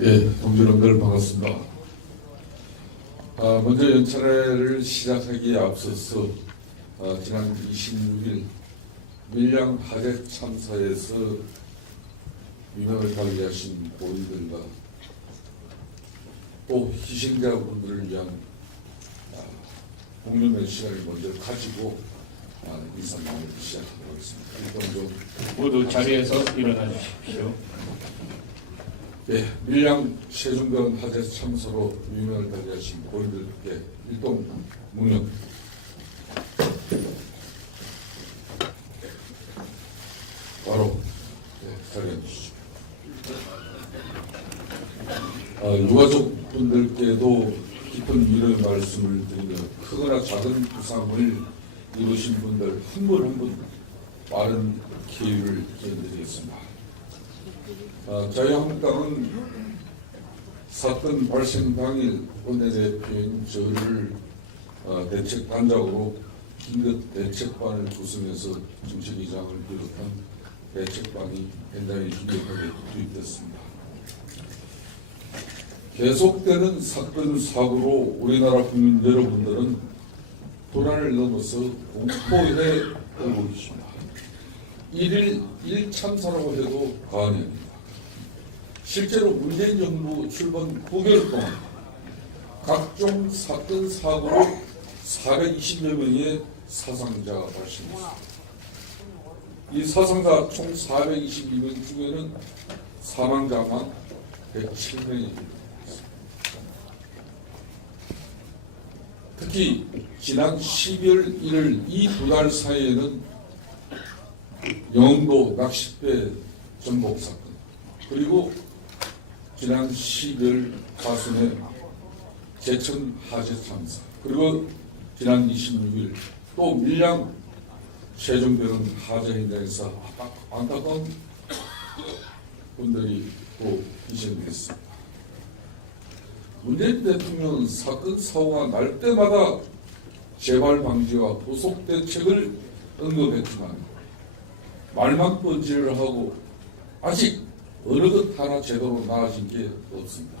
예, 동지분들 반갑습니다. 먼저 연찬회를 시작하기에 앞서서 지난 26일 밀양 화재 참사에서 유명을 달리하신 고인들과 또 희생자분들을 위한 공명의 시간을 먼저 가지고 인사 나누기 시작하도록 하겠습니다. 일단 좀 모두 자리에서 일어나 주십시오. 예, 밀양 세종병 화재 참사로 유명을 달리하신 고인들께 일동 묵념. 바로 자리해 주시죠. 유가족 분들께도 깊은 위로의 말씀을 드리며 크거나 작은 부상을 입으신 분들 한 분 한 분 빠른 기회를 기원드리겠습니다. 자유한국당은 사건 발생 당일 원내대표인 저를 대책단장으로 긴급 대책반을 구성해서 정책위장을 비롯한 대책반이 현장에 긴급하게 투입됐습니다. 계속되는 사건 사고로 우리나라 국민 여러분들은 도란을 넘어서 공포에 오고 계십니다. 1일 1참사라고 해도 과언이 아닙니다. 실제로 문재인 정부 출범 9개월 동안 각종 사건 사고로 420여 명의 사상자가 발생했습니다. 이 사상자 총 422명 중에는 사망자만 107명이 됩니다. 특히 지난 12월 1일 이 두 달 사이에는 영도 낚싯배 전복 사건, 그리고 지난 12월 가순의 제천 화재 참사, 그리고 지난 26일 또 밀양 세종병원 화재 현장에서 안타까운 분들이 또 희생됐습니다. 문재인 대통령은 사건 사고가 날 때마다 재발 방지와 후속 대책을 언급했지만 말만 뻔질을 하고 아직 어느 것 하나 제대로 나아진 게 없습니다.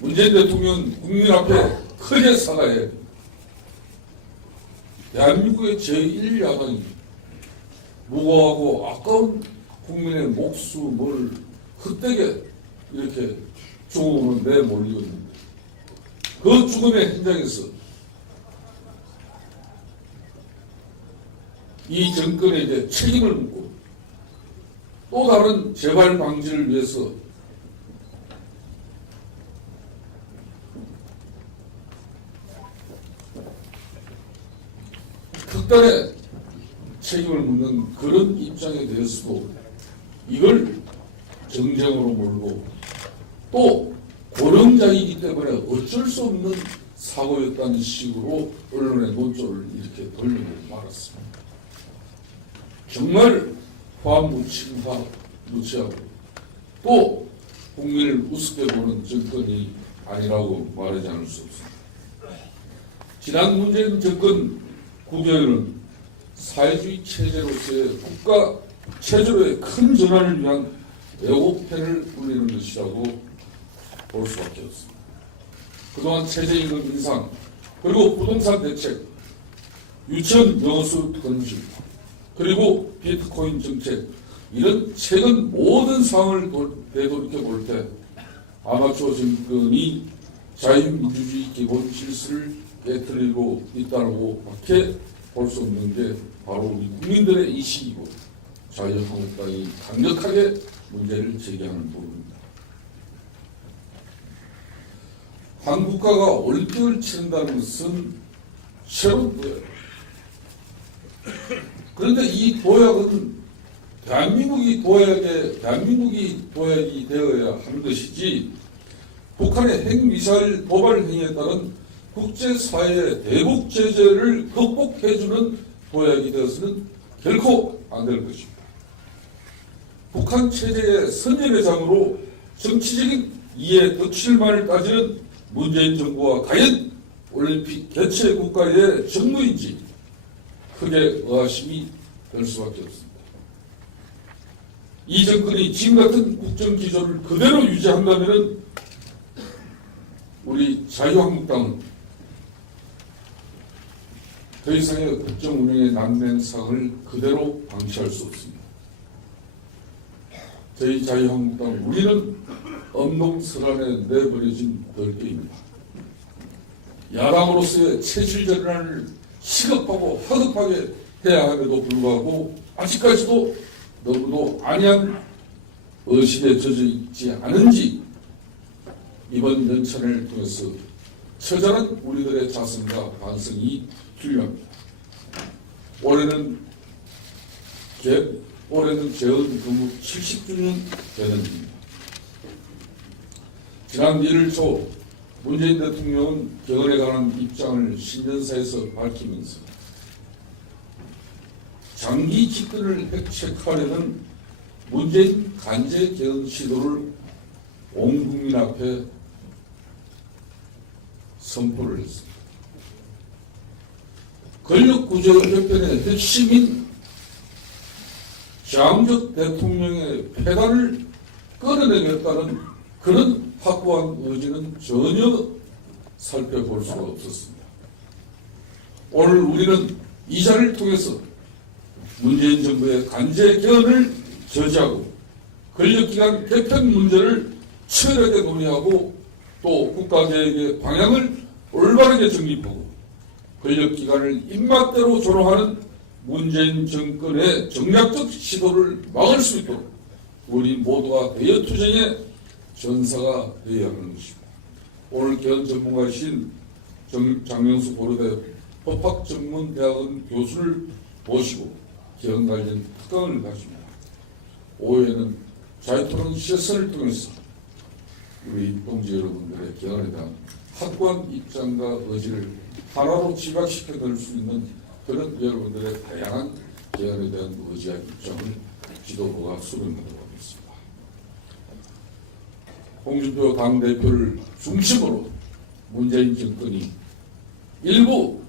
문재인 대통령은 국민 앞에 크게 사과해야 됩니다. 대한민국의 제1야당이 무고하고 아까운 국민의 목숨을 헛되게 이렇게 죽음으로 내몰리고 있는데 그 죽음의 현장에서 이 정권에게 책임을 묻고 또 다른 재발 방지를 위해서 극단의 책임을 묻는 그런 입장에 대해서도 이걸 정쟁으로 몰고 또 고령자이기 때문에 어쩔 수 없는 사고였다는 식으로 언론의 논조를 이렇게 돌리고 말았습니다. 정말 무치하고 또 국민을 우습게 보는 정권이 아니라고 말하지 않을 수 없습니다. 지난 문재인 정권 9개월은 사회주의 체제로서의 국가 체제로의 큰 전환을 위한 예고편을 울리는 것이라고 볼 수밖에 없습니다. 그동안 최저임금 인상, 그리고 부동산 대책, 유치원 영어수 건식, 그리고 비트코인 정책, 이런 최근 모든 상황을 되돌이켜 볼 때 아마추어 정권이 자유민주주의 기본 질서를 깨뜨리고 있다고 밖에 볼 수 없는 게 바로 우리 국민들의 의식이고 자유한국당이 강력하게 문제를 제기하는 부분입니다. 한 국가가 올림픽을 치른다는 것은 새로운 도약입니다. 그런데 이 도약은 대한민국이 도약이 되어야 하는 것이지 북한의 핵미사일 도발 행위에 따른 국제사회의 대북 제재를 극복해주는 도약이 되어서는 결코 안 될 것입니다. 북한 체제의 선제대상으로 정치적인 이해 덕실만을 따지는 문재인 정부와 과연 올림픽 개최 국가의 정무인지 크게 의아심이 될 수밖에 없습니다. 이 정권이 지금 같은 국정 기조를 그대로 유지한다면 우리 자유한국당은 더 이상의 국정 운영에 남는 상을 그대로 방치할 수 없습니다. 저희 자유한국당 우리는 엄동설안에 내버려진 별개입니다. 야당으로서의 체질전환을 시급하고 허급하게 해야 함에도 불구하고 아직까지도 너무도 안이한 의식에 젖어 있지 않은지 이번 연찬을 통해서 처절한 우리들의 자성과 반성이 필요합니다. 올해는 재헌 근무 70주년 되는입니다. 지난 1일 초 문재인 대통령은 개헌에 관한 입장을 신년사에서 밝히면서 장기 집권을 획책하려는 문재인 간제 개헌 시도를 온 국민 앞에 선포를 했습니다. 권력구조 개편의 핵심인 장적 대통령의 폐단을 끌어내겠다는 그런 확고한 의지는 전혀 살펴볼 수가 없었습니다. 오늘 우리는 이 자리를 통해서 문재인 정부의 간제 개헌을 저지하고 권력기관 개편 문제를 치열하게 논의하고 또 국가계획의 방향을 올바르게 정립하고 권력기관을 입맛대로 조롱하는 문재인 정권의 정략적 시도를 막을 수 있도록 우리 모두가 대여투쟁의 전사가 되어야 하는 것입니다. 오늘 개헌 전문가이신 장명수 고려대 법학전문대학원 교수를 모시고 개헌 관련 특강을 가집니다. 오후에는 자유토론 세션을 통해서 우리 동지 여러분들의 개헌에 대한 확고한 입장과 의지를 하나로 집약시켜 드릴 수 있는 그런 여러분들의 다양한 개헌에 대한 의지와 입장을 지도부가 수렴하도록 하겠습니다. 홍준표 당대표를 중심으로 문재인 정권이 일부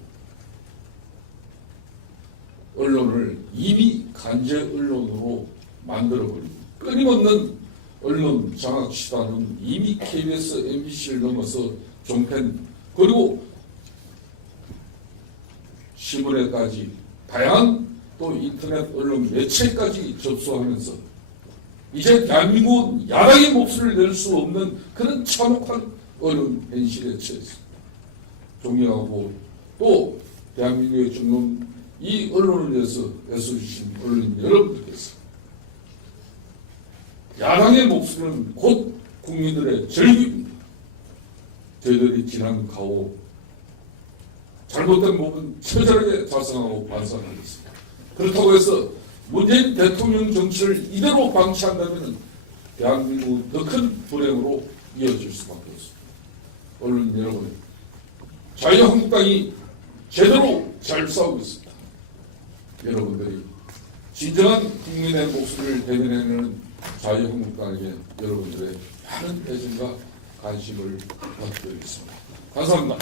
언론을 이미 간제 언론으로 만들어버리고 끊임없는 언론 장악 시도는 이미 KBS, MBC를 넘어서 종편 그리고 신문에까지 다양한 또 인터넷 언론 매체까지 접수하면서 이제 대한민국은 야당의 목소리를 낼 수 없는 그런 참혹한 언론 현실에 처했습니다. 존경하고 또 대한민국의 중론 이 언론을 위해서 애써주신 언론 여러분들께서 야당의 목소리는 곧 국민들의 절규입니다. 저희들이 지난 가오 잘못된 부분 처절하게 자성하고 반성하겠습니다. 그렇다고 해서 문재인 대통령 정치를 이대로 방치한다면 대한민국은 더 큰 불행으로 이어질 수밖에 없습니다. 언론 여러분, 자유한국당이 제대로 잘 싸우고 있습니다. 여러분들이 진정한 국민의 목소리를 대변하는 자유한국당에게 여러분들의 많은 애정과 관심을 부탁드리겠습니다. 감사합니다.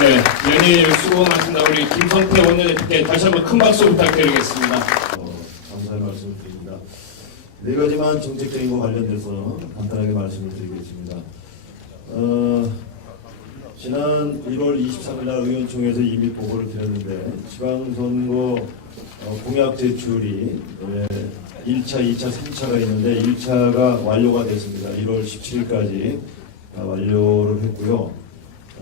네, 연일 수고 많습니다. 우리 김성태 원내대표께 다시 한번 큰 박수 부탁드리겠습니다. 감사의 말씀을 드립니다. 네 가지만 정책적인 거 관련돼서 간단하게 말씀을 드리겠습니다. 지난 1월 23일 날 의원총회에서 이미 보고를 드렸는데 지방선거 공약 제출이 1차, 2차, 3차가 있는데 1차가 완료가 됐습니다. 1월 17일까지 완료를 했고요.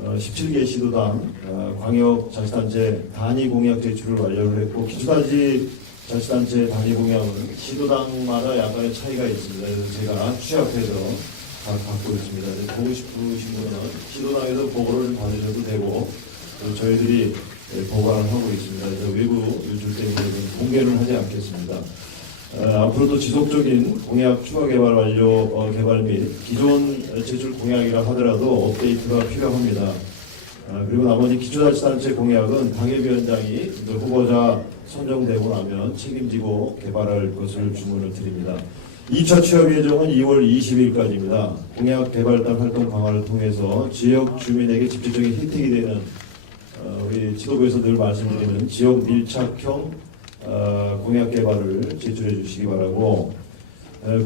17개 시도당 광역자치단체 단위 공약 제출을 완료를 했고 기초자치단체 단위 공약은 시도당마다 약간의 차이가 있습니다. 그래서 제가 취합해서 갖고 있습니다. 보고 싶으신 분은 시도당에서 보고를 받으셔도 되고 저희들이 보관을 하고 있습니다. 그래서 외부 유출 때문에 공개를 하지 않겠습니다. 앞으로도 지속적인 공약 추가 개발 완료 개발 및 기존 제출 공약이라 하더라도 업데이트가 필요합니다. 그리고 나머지 기초자치단체 공약은 당협위원장이 후보자 선정되고 나면 책임지고 개발할 것을 주문을 드립니다. 2차 취합 예정은 2월 20일까지입니다. 공약 개발단 활동 강화를 통해서 지역 주민에게 직접적인 혜택이 되는 우리 지도부에서 늘 말씀드리는 지역 밀착형 공약 개발을 제출해 주시기 바라고,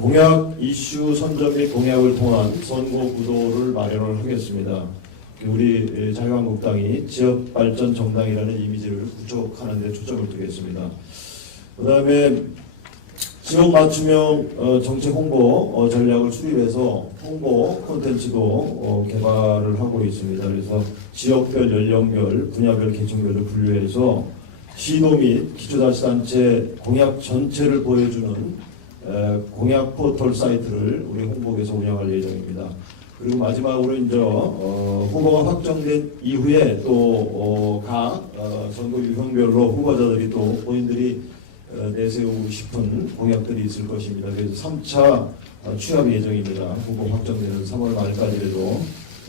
공약 이슈 선정 및 공약을 통한 선거 구도를 마련을 하겠습니다. 우리 자유한국당이 지역발전 정당이라는 이미지를 구축하는 데 초점을 두겠습니다. 그 다음에 지역 맞춤형 정책 홍보 전략을 수립해서 홍보 콘텐츠도 개발을 하고 있습니다. 그래서 지역별, 연령별, 분야별, 계층별로 분류해서 시도 및 기초자치단체 공약 전체를 보여주는 공약 포털 사이트를 우리 홍보에서 운영할 예정입니다. 그리고 마지막으로 이제 후보가 확정된 이후에 또 각 선거 유형별로 후보자들이 또 본인들이 내세우고 싶은 공약들이 있을 것입니다. 그래서 3차 취합 예정입니다. 후보 확정되는 3월 말까지라도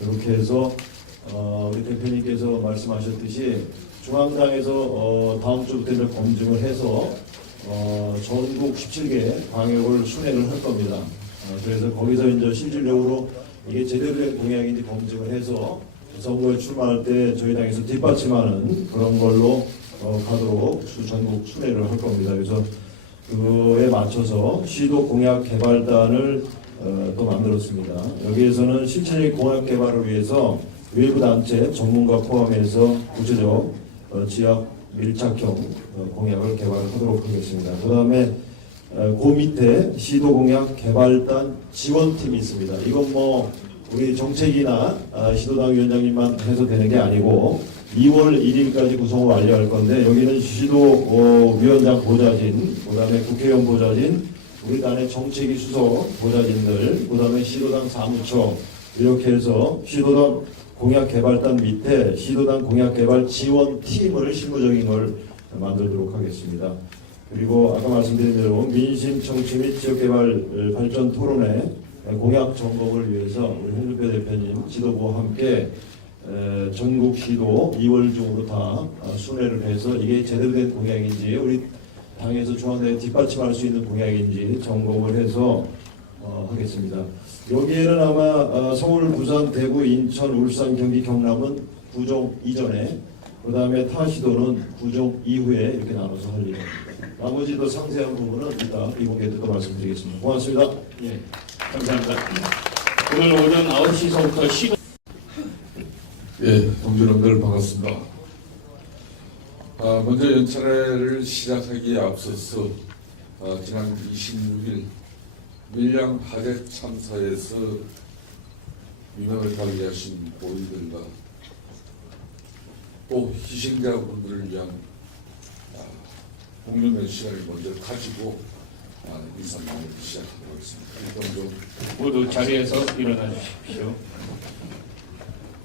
이렇게 해서 우리 대표님께서 말씀하셨듯이 중앙당에서 다음 주부터 이제 검증을 해서 전국 17개 광역을 순회를 할 겁니다. 그래서 거기서 이제 실질적으로 이게 제대로 된 공약인지 검증을 해서 선거에 출마할 때 저희 당에서 뒷받침하는 그런 걸로 가도록 전국 순회를 할 겁니다. 그래서 그에 맞춰서 시도 공약 개발단을 또 만들었습니다. 여기에서는 실질적인 공약 개발을 위해서 외부 단체 전문가 포함해서 구체적 지역 밀착형 공약을 개발하도록 하겠습니다. 그 다음에 그 밑에 시도 공약 개발단 지원팀이 있습니다. 이건 뭐 우리 정책이나 시도당 위원장님만 해서 되는 게 아니고 2월 1일까지 구성을 완료할 건데 여기는 시도 위원장 보좌진, 그 다음에 국회의원 보좌진, 우리 당의 정책위 수석 보좌진들, 그 다음에 시도당 사무처 이렇게 해서 시도당 공약 개발단 밑에 시도당 공약 개발 지원팀을 실무적인 걸 만들도록 하겠습니다. 그리고 아까 말씀드린 대로 민심 청취 및 지역개발 발전 토론회 공약 점검을 위해서 우리 홍준표 대표님 지도부와 함께 전국 시도 2월 중으로 다 순회를 해서 이게 제대로 된 공약인지 우리 당에서 중앙당에 뒷받침할 수 있는 공약인지 점검을 해서 하겠습니다. 여기에는 아마 서울, 부산, 대구, 인천, 울산, 경기, 경남은 구정 이전에 그 다음에 타 시도는 구정 이후에 이렇게 나눠서 할 예정입니다. 나머지 더 상세한 부분은 이따 이공개 때 또 말씀드리겠습니다. 고맙습니다. 예, 감사합니다. 오늘 오전 9시서부터 시도 예, 동지분들 반갑습니다. 먼저 연차례를 시작하기에 앞서서 지난 26일 밀양 화재 참사에서 유명을 달리하신 고인들과 또 희생자분들을 위한 공념의 시간을 먼저 가지고 인사 나누기 시작하도록 하겠습니다. 일단 좀 모두 자리에서 일어나 주십시오.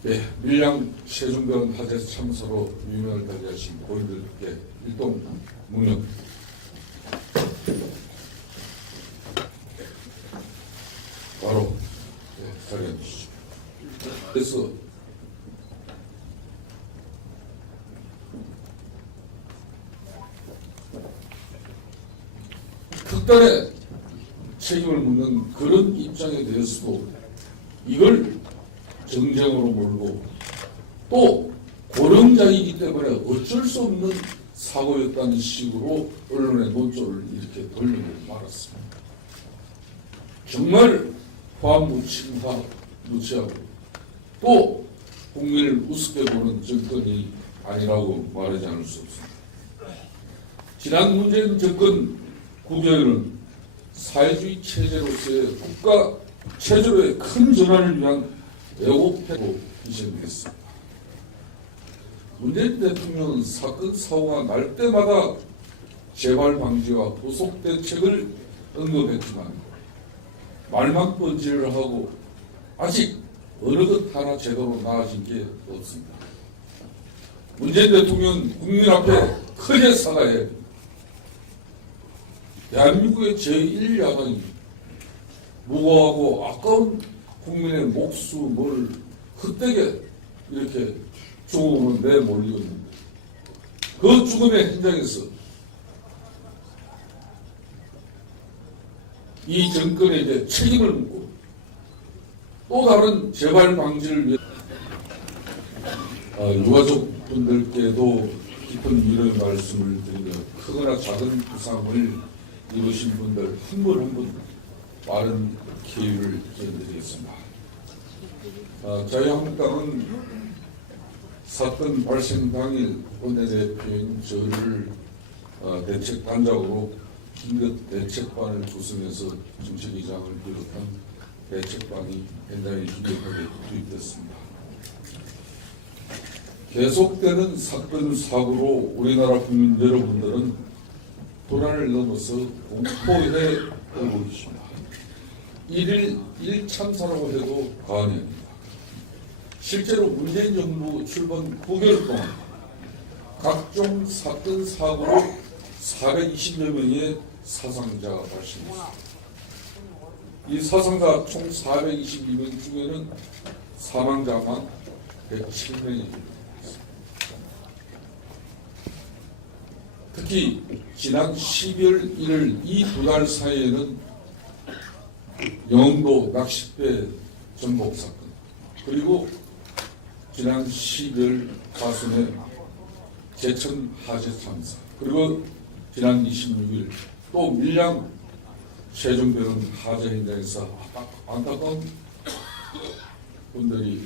네, 밀양 세종병 화재 참사로 유명을 달리하신 고인들께 일동 묵념. 바로 자리에 앉으시죠. 그래서 극단의 책임을 묻는 그런 입장에 대해서도 이걸 정쟁으로 몰고 또 고령자이기 때문에 어쩔 수 없는 사고였다는 식으로 언론의 논조를 이렇게 돌리고 말았습니다. 정말 무치하고 또 국민을 우습게 보는 정권이 아니라고 말하지 않을 수 없습니다. 지난 문재인 정권 9개월은 사회주의 체제로서의 국가 체제로의 큰 전환을 위한 애국회로 희생됐습니다. 문재인 대통령은 사건 사고가 날 때마다 재발 방지와 후속 대책을 언급했지만 말만 번지를 하고 아직 어느 것 하나 제대로 나아진 게 없습니다. 문재인 대통령은 국민 앞에 크게 사과해야 됩니다. 대한민국의 제1야당이 무고하고 아까운 국민의 목숨을 헛되게 이렇게 죽음으로 내몰리었는데 그 죽음의 현장에서 이 정권에게 책임을 묻고 또 다른 재발 방지를 위해 유가족분들께도 깊은 위로의 말씀을 드리며 크거나 작은 부상을 이루신 분들 한 분 한 분 빠른 기회를 드리겠습니다. 자유한국당은 사건 발생 당일 원내대표인 저를 대책단장으로 긴급 대책반을 구성해서 정책위장을 비롯한 대책반이 현장에 긴급하게 투입됐습니다. 계속되는 사건 사고로 우리나라 국민 여러분들은 불안을 넘어서 공포에 오고 계십니다. 1일 1참사라고 해도 과언이 아닙니다. 실제로 문재인 정부 출범 9개월 동안 각종 사건 사고로 420여 명의 사상자가 발생했습니다. 이 사상자 총 422명 중에는 사망자만 107명이 특히 지난 12월 1일 이 두 달 사이에는 영도 낚싯배 전복 사건, 그리고 지난 12월 가순의 제천 화재 참사, 그리고 지난 26일 또 밀양 세종대로는 화재 현장에서 안타까운 분들이